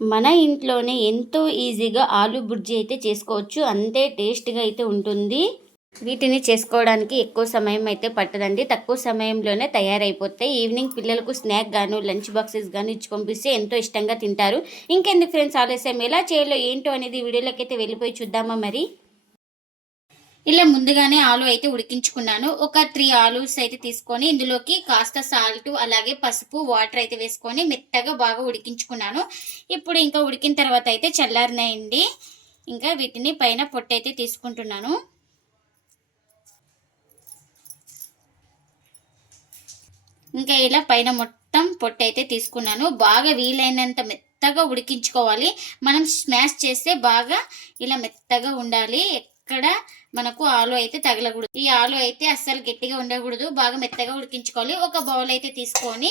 మన ఇంట్లోనే ఎంతో ఈజీగా ఆలు బుర్జీ అయితే చేసుకోవచ్చు. అంతే టేస్ట్గా అయితే ఉంటుంది. వీటిని చేసుకోవడానికి ఎక్కువ సమయం అయితే పట్టదండి. తక్కువ సమయంలోనే తయారైపోతాయి. ఈవినింగ్ పిల్లలకు స్నాక్ గాను లంచ్ బాక్సెస్ గాను ఇచ్చి పంపిస్తే ఎంతో ఇష్టంగా తింటారు. ఇంకెందుకు ఫ్రెండ్స్ ఆలస్యం ఎలా చేయాలో ఏంటో అనేది వీడియోలోకి అయితే వెళ్ళిపోయి చూద్దామా మరి? ఇలా ముందుగానే ఆలు అయితే ఉడికించుకున్నాను. ఒక త్రీ ఆలూస్ అయితే తీసుకొని ఇందులోకి కాస్త సాల్ట్ అలాగే పసుపు వాటర్ అయితే వేసుకొని మెత్తగా బాగా ఉడికించుకున్నాను. ఇప్పుడు ఇంకా ఉడికిన తర్వాత అయితే చల్లారినాయండి. ఇంకా వీటిని పైన పొట్టు అయితే తీసుకుంటున్నాను. ఇంకా ఇలా పైన మొత్తం పొట్టు అయితే తీసుకున్నాను. బాగా వీలైనంత మెత్తగా ఉడికించుకోవాలి. మనం స్మాష్ చేస్తే బాగా ఇలా మెత్తగా ఉండాలి. ఎక్కడ మనకు ఆలు అయితే తగలకూడదు. ఈ ఆలు అయితే అస్సలు గట్టిగా ఉండకూడదు. బాగా మెత్తగా ఉడికించుకోవాలి. ఒక బౌల్ అయితే తీసుకొని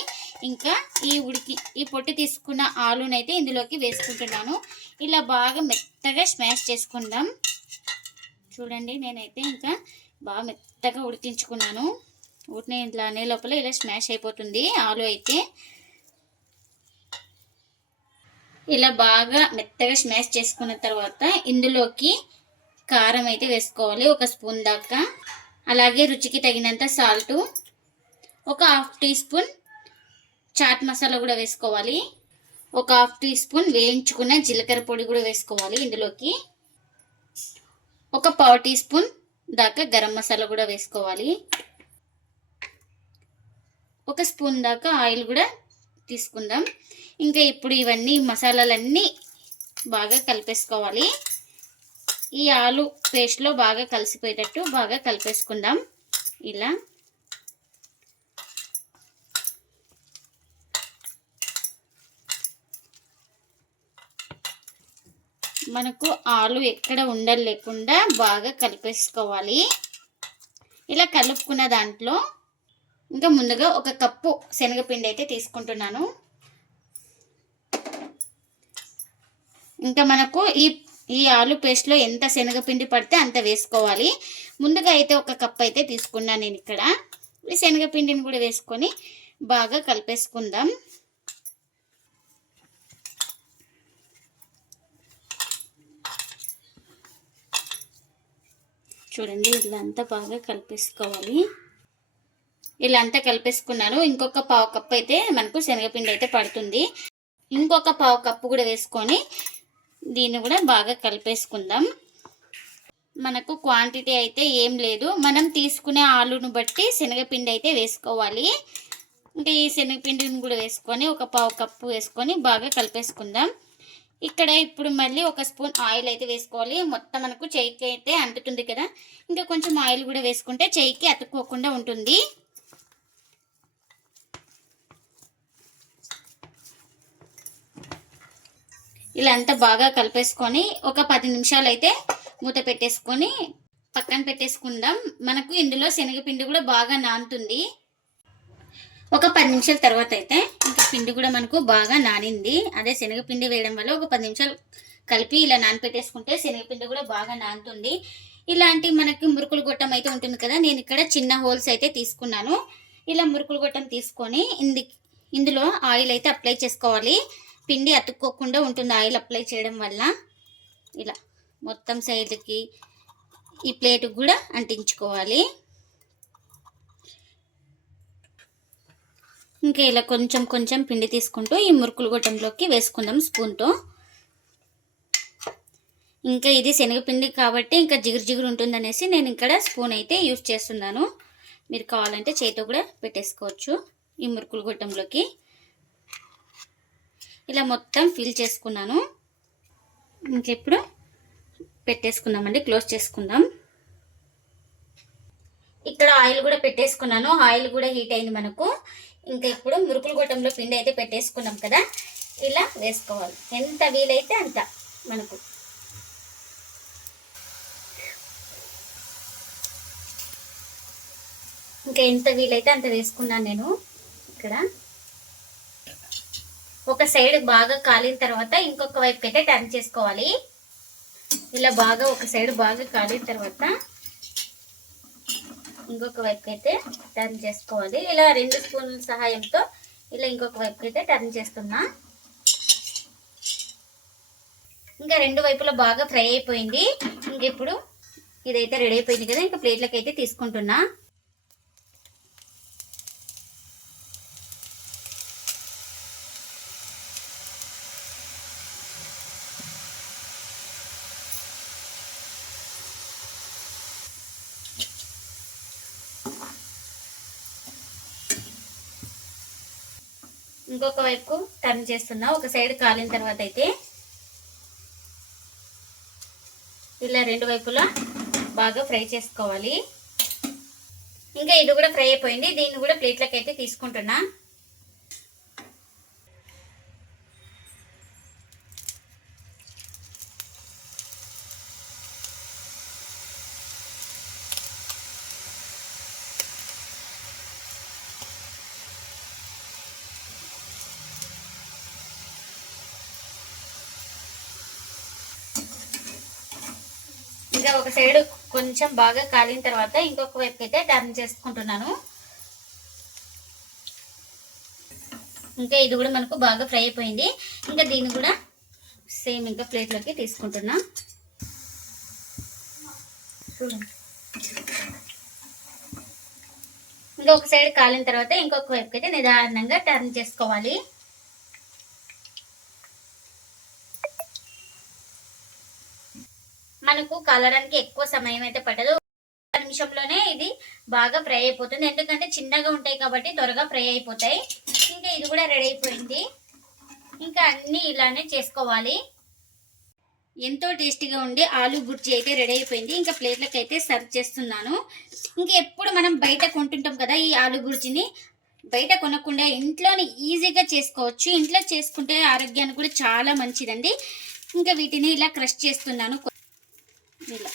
ఇంకా ఈ ఉడికి ఈ పొట్టి తీసుకున్న ఆలునైతే ఇందులోకి వేసుకుంటున్నాను. ఇలా బాగా మెత్తగా స్మాష్ చేసుకుందాం. చూడండి నేనైతే ఇంకా బాగా మెత్తగా ఉడికించుకున్నాను. ఉడిని ఇట్లా అనే లోపల ఇలా స్మాష్ అయిపోతుంది ఆలు అయితే. ఇలా బాగా మెత్తగా స్మాష్ చేసుకున్న తర్వాత ఇందులోకి కారం అయితే వేసుకోవాలి ఒక స్పూన్ దాకా. అలాగే రుచికి తగినంత సాల్ట్. ఒక half teaspoon chaat masala కూడా వేసుకోవాలి. ఒక హాఫ్ టీ స్పూన్ వేయించుకున్న జీలకర్ర పొడి కూడా వేసుకోవాలి ఇందులోకి. ఒక పావు టీ స్పూన్ దాకా గరం మసాలా కూడా వేసుకోవాలి. ఒక స్పూన్ దాకా ఆయిల్ కూడా తీసుకుందాం. ఇంకా ఇప్పుడు ఇవన్నీ మసాలాలన్నీ బాగా కలిపేసుకోవాలి. ఈ ఆలు పేస్ట్లో బాగా కలిసిపోయేటట్టు బాగా కలిపేసుకుందాం. ఇలా. మనకు ఆలు ఎక్కడ ఉండలు లేకుండా బాగా కలిపేసుకోవాలి. ఇలా కలుపుకున్న దాంట్లో ఇంకా ముందుగా ఒక కప్పు శనగపిండి అయితే తీసుకుంటున్నాను. ఇంకా మనకు ఈ ఈ ఆలు పేస్ట్లో ఎంత శనగపిండి పడితే అంత వేసుకోవాలి. ముందుగా అయితే ఒక కప్ అయితే తీసుకున్నాను నేను ఇక్కడ. ఈ శనగపిండిని కూడా వేసుకొని బాగా కలిపేసుకుందాం. చూడండి ఇలా అంతా బాగా కలిపేసుకోవాలి. ఇలా అంతా కలిపేసుకున్నాను. ఇంకొక పావు కప్పు అయితే మనకు శనగపిండి అయితే పడుతుంది. ఇంకొక పావు కప్పు కూడా వేసుకొని దీన్ని కూడా బాగా కలిపేసుకుందాం. మనకు క్వాంటిటీ అయితే ఏం లేదు. మనం తీసుకునే ఆలును బట్టి శనగపిండి అయితే వేసుకోవాలి. ఇంకా ఈ శనగపిండిని కూడా వేసుకొని ఒక పావు కప్పు వేసుకొని బాగా కలిపేసుకుందాం. ఇక్కడ ఇప్పుడు మళ్ళీ ఒక స్పూన్ ఆయిల్ అయితే వేసుకోవాలి. మొత్తం మనకు చెయ్యికి అయితే అంటుతుంది కదా. ఇంకా కొంచెం ఆయిల్ కూడా వేసుకుంటే చెయ్యికి అతుక్కోకుండా ఉంటుంది. ఇలా అంతా బాగా కలిపేసుకొని ఒక పది నిమిషాలు అయితే మూత పెట్టేసుకొని పక్కన పెట్టేసుకుందాం. మనకు ఇందులో శనగపిండి కూడా బాగా నానుతుంది. ఒక పది నిమిషాల తర్వాత అయితే ఇంకా పిండి కూడా మనకు బాగా నానింది. అదే శనగపిండి వేయడం వల్ల ఒక పది నిమిషాలు కలిపి ఇలా నానపెట్టేసుకుంటే శనగపిండి కూడా బాగా నానుతుంది. ఇలాంటి మనకి మురుకులు గొట్టం అయితే ఉంటుంది కదా నేను ఇక్కడ చిన్న హోల్స్ అయితే తీసుకున్నాను. ఇలా మురుకులు గొట్టం తీసుకొని ఇంది ఇందులో ఆయిల్ అయితే అప్లై చేసుకోవాలి. పిండి అతుక్కోకుండా ఉంటుంది. ఆయిల్ అప్లై చేయడం వల్ల ఇలా మొత్తం సైడ్కి ఈ ప్లేట్కి కూడా అంటించుకోవాలి. ఇంకా ఇలా కొంచెం కొంచెం పిండి తీసుకుంటూ ఈ మురుకులు గొట్టంలోకి వేసుకుందాం స్పూన్తో. ఇంకా ఇది శనగపిండి కాబట్టి ఇంకా జిగురు జిగురు ఉంటుందనేసి నేను ఇక్కడ స్పూన్ అయితే యూజ్ చేస్తున్నాను. మీరు కావాలంటే చేతితో కూడా పెట్టేసుకోవచ్చు ఈ మురుకులు గొట్టంలోకి. ఇలా మొత్తం ఫిల్ చేసుకున్నాను. ఇంకెప్పుడు పెట్టేసుకుందామండి క్లోజ్ చేసుకుందాం. ఇక్కడ ఆయిల్ కూడా పెట్టేసుకున్నాను. ఆయిల్ కూడా హీట్ అయింది మనకు. ఇంకా ఇప్పుడు మురుకుల గొట్టంలో పిండి అయితే పెట్టేసుకున్నాం కదా. ఇలా వేసుకోవాలి. ఎంత వీలైతే అంత మనకు. ఇంకా ఎంత వీలైతే అంత వేసుకున్నాను నేను ఇక్కడ. ఒక సైడ్ బాగా కాలిన తర్వాత ఇంకొక వైపుకి అయితే టర్న్ చేసుకోవాలి. ఇలా బాగా ఒక సైడ్ బాగా కాలిన తర్వాత ఇంకొక వైపుకి అయితే టర్న్ చేసుకోవాలి. ఇలా రెండు స్పూన్ల సహాయంతో ఇలా ఇంకొక వైపుకి అయితే టర్న్ చేస్తున్నా. ఇంకా రెండు వైపులా బాగా ఫ్రై అయిపోయింది. ఇంక ఇప్పుడు ఇదైతే రెడీ అయిపోయింది కదా ఇంకా ప్లేట్లకి అయితే తీసుకుంటున్నా. ఇంకొక వైపు టర్న్ చేస్తున్నా. ఒక సైడ్ కాలిన తర్వాత అయితే ఇలా రెండు వైపులా బాగా ఫ్రై చేసుకోవాలి. ఇంకా ఇది కూడా ఫ్రై అయిపోయింది. దీన్ని కూడా ప్లేట్లకి అయితే తీసుకుంటున్నా. ఇంకా ఒక సైడ్ కొంచెం బాగా కాలిన తర్వాత ఇంకొక వైపు అయితే టర్న్ చేసుకుంటున్నాను. ఇంకా ఇది కూడా మనకు బాగా ఫ్రై అయిపోయింది. ఇంకా దీన్ని కూడా సేమ్ ఇంకా ప్లేట్లోకి తీసుకుంటున్నా. చూడండి. ఇంకా ఒక సైడ్ కాలిన తర్వాత ఇంకొక వైపు అయితే నిదానంగా టర్న్ చేసుకోవాలి. మనకు కలడానికి ఎక్కువ సమయం అయితే పట్టదు. ఒక నిమిషంలోనే ఇది బాగా ఫ్రై అయిపోతుంది. ఎందుకంటే చిన్నగా ఉంటాయి కాబట్టి త్వరగా ఫ్రై అయిపోతాయి. ఇంకా ఇది కూడా రెడీ అయిపోయింది. ఇంకా అన్నీ ఇలానే చేసుకోవాలి. ఎంతో టేస్టీగా ఉండి ఆలు గుర్జీ అయితే రెడీ అయిపోయింది. ఇంకా ప్లేట్లకు అయితే సర్వ్ చేస్తున్నాను. ఇంకా ఎప్పుడు మనం బయట కొంటుంటాం కదా ఈ ఆలు గుర్జీని బయట కొనకుండా ఇంట్లోనే ఈజీగా చేసుకోవచ్చు. ఇంట్లో చేసుకుంటే ఆరోగ్యానికి కూడా చాలా మంచిదండి. ఇంకా వీటిని ఇలా క్రష్ చేస్తున్నాను. ఇలా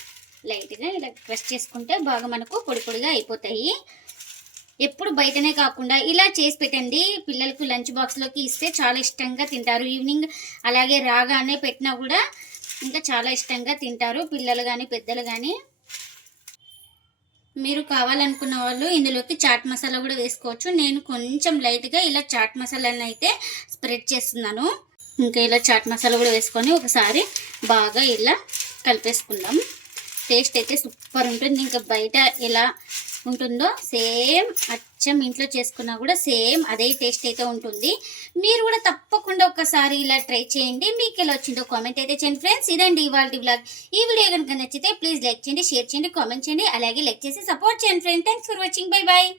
లైట్గా ఇలా ప్రెస్ చేసుకుంటే బాగా మనకు పొడి పొడిగా అయిపోతాయి. ఎప్పుడు బయటనే కాకుండా ఇలా చేసి పెట్టండి. పిల్లలకు లంచ్ బాక్స్లోకి ఇస్తే చాలా ఇష్టంగా తింటారు. ఈవినింగ్ అలాగే రాగానే పెట్టినా కూడా ఇంకా చాలా ఇష్టంగా తింటారు. పిల్లలు కానీ పెద్దలు కానీ మీరు కావాలనుకున్న వాళ్ళు ఇందులోకి చాట్ మసాలా కూడా వేసుకోవచ్చు. నేను కొంచెం లైట్గా ఇలా చాట్ మసాలాని అయితే స్ప్రెడ్ చేస్తున్నాను. ఇంకా ఇలా చాట్ మసాలా కూడా వేసుకొని ఒకసారి బాగా ఇలా కలిపేసుకుందాం. టేస్ట్ అయితే సూపర్ ఉంటుంది. ఇంకా బయట ఎలా ఉంటుందో సేమ్ అచ్చం ఇంట్లో చేసుకున్నా కూడా సేమ్ అదే టేస్ట్ అయితే ఉంటుంది. మీరు కూడా తప్పకుండా ఒకసారి ఇలా ట్రై చేయండి. మీకు ఎలా వచ్చిందో కామెంట్ అయితే చేయండి ఫ్రెండ్స్. ఇదండి ఇవాళ బ్లాగ్ ఈ వీడియో కనుక నచ్చితే ప్లీజ్ లైక్ చేయండి షేర్ చేయండి కామెంట్ చేయండి అలాగే లైక్ చేసి సపోర్ట్ చేయండి friends. Thanks for watching. Bye bye.